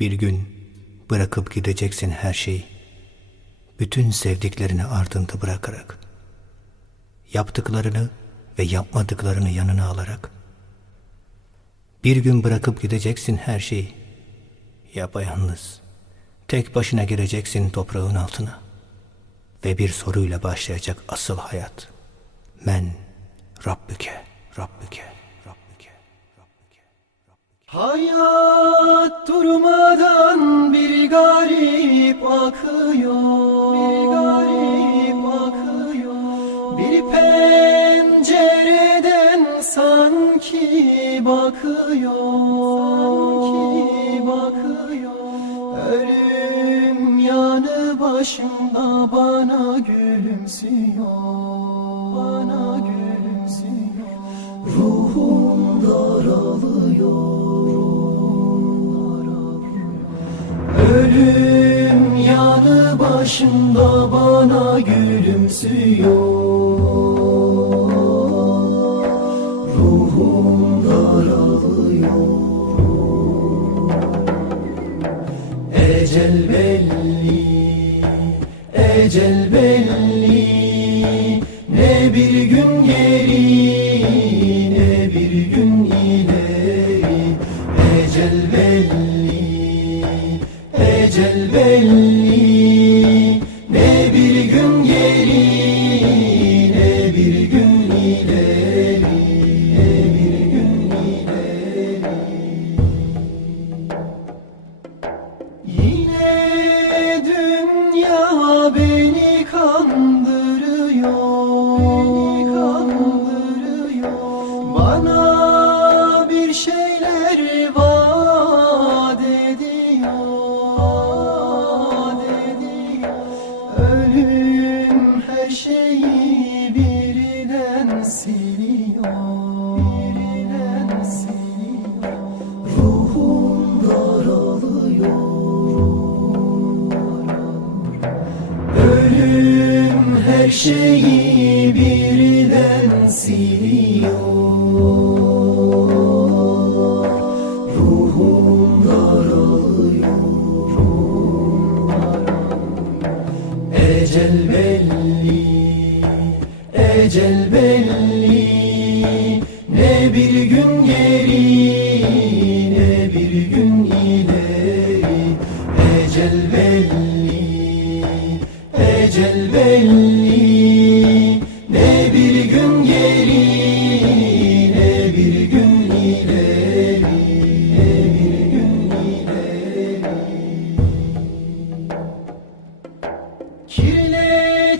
Bir gün bırakıp gideceksin her şeyi. Bütün sevdiklerini ardında bırakarak. Yaptıklarını ve yapmadıklarını yanına alarak. Bir gün bırakıp gideceksin her şeyi. Yapayalnız. Tek başına gireceksin toprağın altına. Ve bir soruyla başlayacak asıl hayat. Men Rabbüke, Rabbüke. Hayat durmadan bir garip akıyor. Bir garip akıyor. Bir pencereden sanki bakıyor Ölüm yanı başımda bana gülümsüyor. Ruhum daralıyor. Ecel belli, ecel belli. Ne bir gün geri, dünya beni her şeyi birden siliyor. Ruhum daralıyor. Ecel belli, ecel belli. Ne bir gün geri,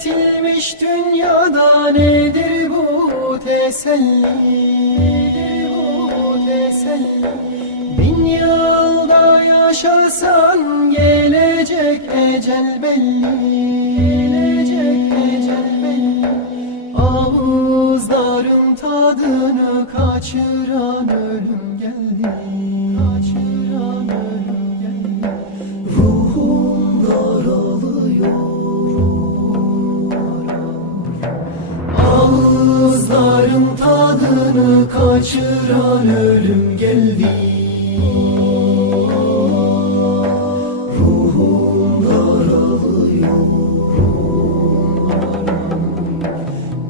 Kirletilmiş dünyada nedir bu teselli? Bu teselli. Bin yılda yaşasan gelecek ecel belli. Gelecek ecel belli. Ağızların tadını kaçıran ölüm geldi. Kaçıran ölüm geldi. Ruhum daralıyor.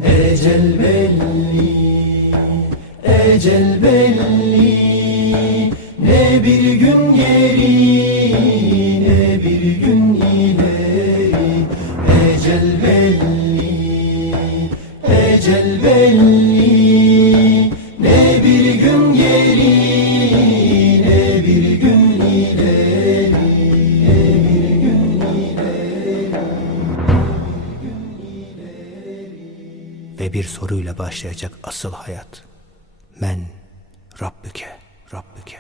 Ecel belli, ecel belli. Ne bir gün geri, ne bir gün ileri. Ecel belli, ecel belli bir soruyla başlayacak asıl hayat. Men Rabbüke, Rabbüke.